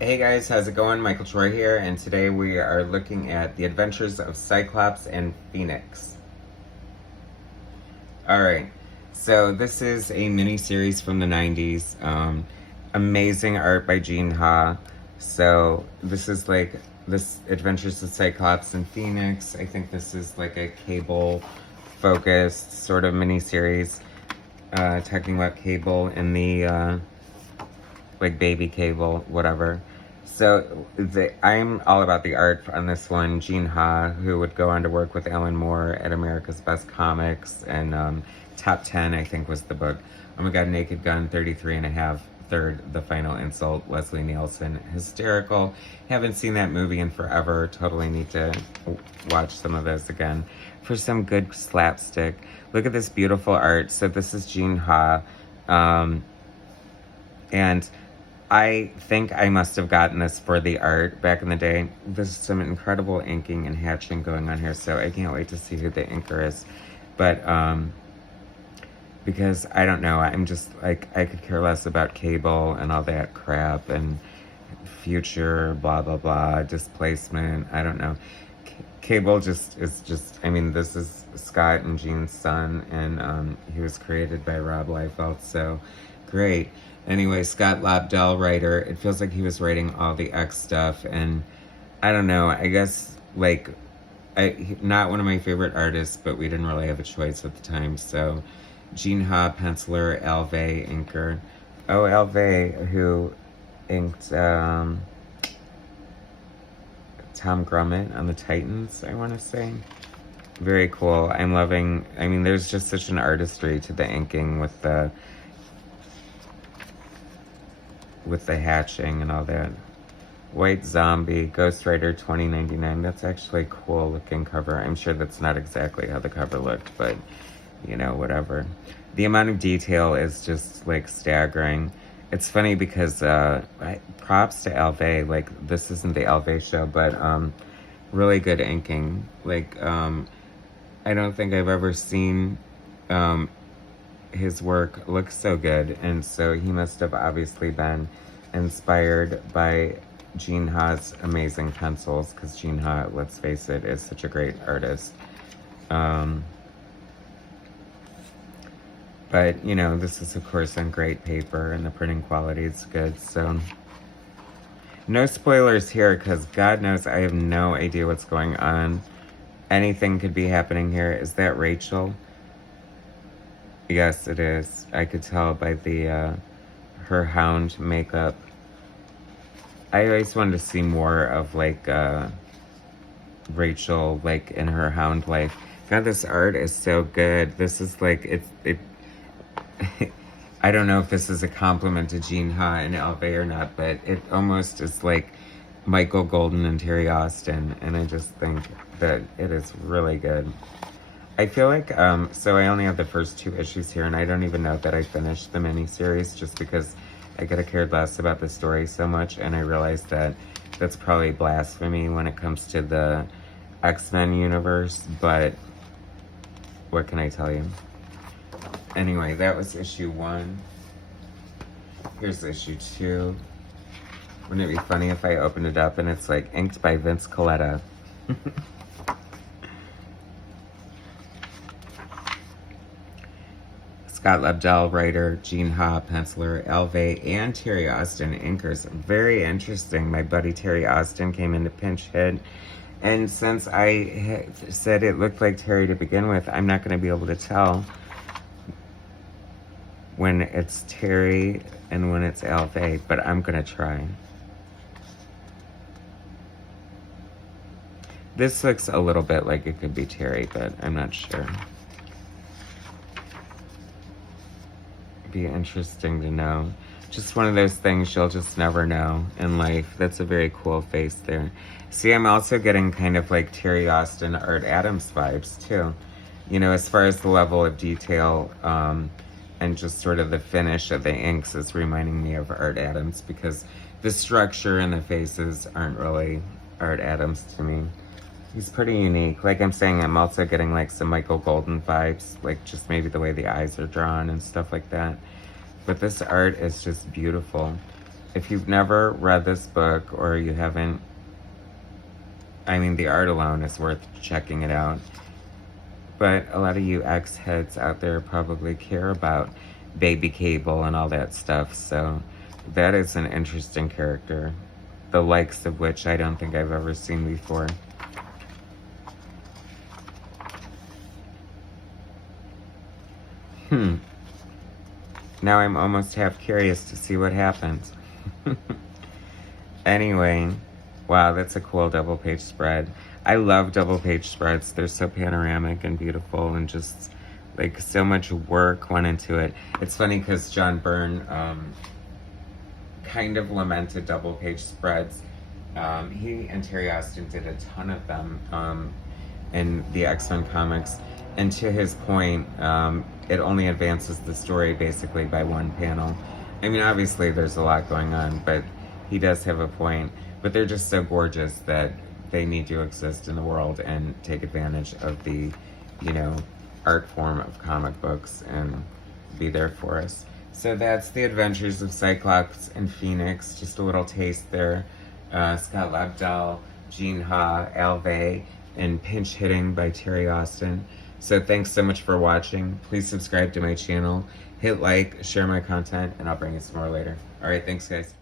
Hey guys, how's it going? Michael Troy here, and today we are looking at the Adventures of Cyclops and Phoenix. Alright, so this is a mini-series from the 90s. Amazing art by Gene Ha. So this is like this Adventures of Cyclops and Phoenix. I think this is like a Cable-focused sort of mini-series, talking about Cable and the like baby Cable, whatever. So I'm all about the art on this one. Gene Ha, who would go on to work with Alan Moore at America's Best Comics, and Top 10, I think, was the book. Oh my God, Naked Gun, 33 and a half, third, The Final Insult, Leslie Nielsen, hysterical. Haven't seen that movie in forever. Totally need to watch some of this again for some good slapstick. Look at this beautiful art. So this is Gene Ha, and I think I must have gotten this for the art back in the day. There's some incredible inking and hatching going on here, so I can't wait to see who the inker is. But, because, I don't know, I'm just, like, I could care less about Cable and all that crap, and future, blah, blah, blah, displacement, I don't know. Cable is just, I mean, this is Scott and Gene's son, and he was created by Rob Liefeld, so great. Anyway, Scott Lobdell, writer. It feels like he was writing all the X stuff, and I don't know. I guess like not one of my favorite artists, but we didn't really have a choice at the time. So, Gene Ha, penciler, Alve, inker. Oh, Alve, who inked Tom Grummett on the Titans, I want to say. Very cool. I'm loving. I mean, there's just such an artistry to the inking with the hatching and all that. White Zombie, Ghost Rider 2099. That's actually a cool looking cover. I'm sure that's not exactly how the cover looked, but you know, whatever. The amount of detail is just like staggering. It's funny because props to Alve. Like, this isn't the Alve show, but really good inking. Like, I don't think I've ever seen his work looks so good, and so he must have obviously been inspired by Gene Ha's amazing pencils, because Gene Ha, let's face it, is such a great artist. But, you know, this is, of course, on great paper, and the printing quality is good, so no spoilers here, because God knows I have no idea what's going on. Anything could be happening here. Is that Rachel? Yes, it is. I could tell by the her hound makeup. I always wanted to see more of like Rachel, like in her hound life. God, this art is so good. This is like it. I don't know if this is a compliment to Gene Ha and Alve or not, but it almost is like Michael Golden and Terry Austin, and I just think that it is really good. I feel like, so I only have the first 2 issues here, and I don't even know that I finished the miniseries, just because I could have cared less about the story so much, and I realized that that's probably blasphemy when it comes to the X-Men universe, but what can I tell you? Anyway, that was issue 1. Here's issue 2. Wouldn't it be funny if I opened it up and it's like inked by Vince Colletta? Scott Lobdell, writer, Gene Ha, penciler, Alve, and Terry Austin, inkers. Very interesting. My buddy Terry Austin came in to pinch hit. And since I said it looked like Terry to begin with, I'm not going to be able to tell when it's Terry and when it's Alve, but I'm going to try. This looks a little bit like it could be Terry, but I'm not sure. Be interesting to know. Just one of those things you'll just never know in life. That's a very cool face there. See, I'm also getting kind of like Terry Austin, Art Adams vibes too. You know, as far as the level of detail and just sort of the finish of the inks is reminding me of Art Adams, because the structure and the faces aren't really Art Adams to me. He's pretty unique. Like I'm saying, I'm also getting like some Michael Golden vibes, like just maybe the way the eyes are drawn and stuff like that. But this art is just beautiful. if you've never read this book or you haven't, I mean, the art alone is worth checking it out. But a lot of you X-heads out there probably care about Baby Cable and all that stuff, so that is an interesting character, the likes of which I don't think I've ever seen before. Now I'm almost half curious to see what happens. Anyway, wow, that's a cool double page spread. I love double page spreads. They're so panoramic and beautiful, and just like so much work went into it. It's funny because John Byrne kind of lamented double page spreads. He and Terry Austin did a ton of them in the X-Men comics. And to his point, it only advances the story basically by one panel. I mean, obviously there's a lot going on, but he does have a point. But they're just so gorgeous that they need to exist in the world and take advantage of the, you know, art form of comic books and be there for us. So that's the Adventures of Cyclops and Phoenix. Just a little taste there. Scott Lobdell, Jean Ha, Alvey, and Pinch Hitting by Terry Austin. So thanks so much for watching. Please subscribe to my channel, hit like, share my content, and I'll bring you some more later. All right, thanks guys.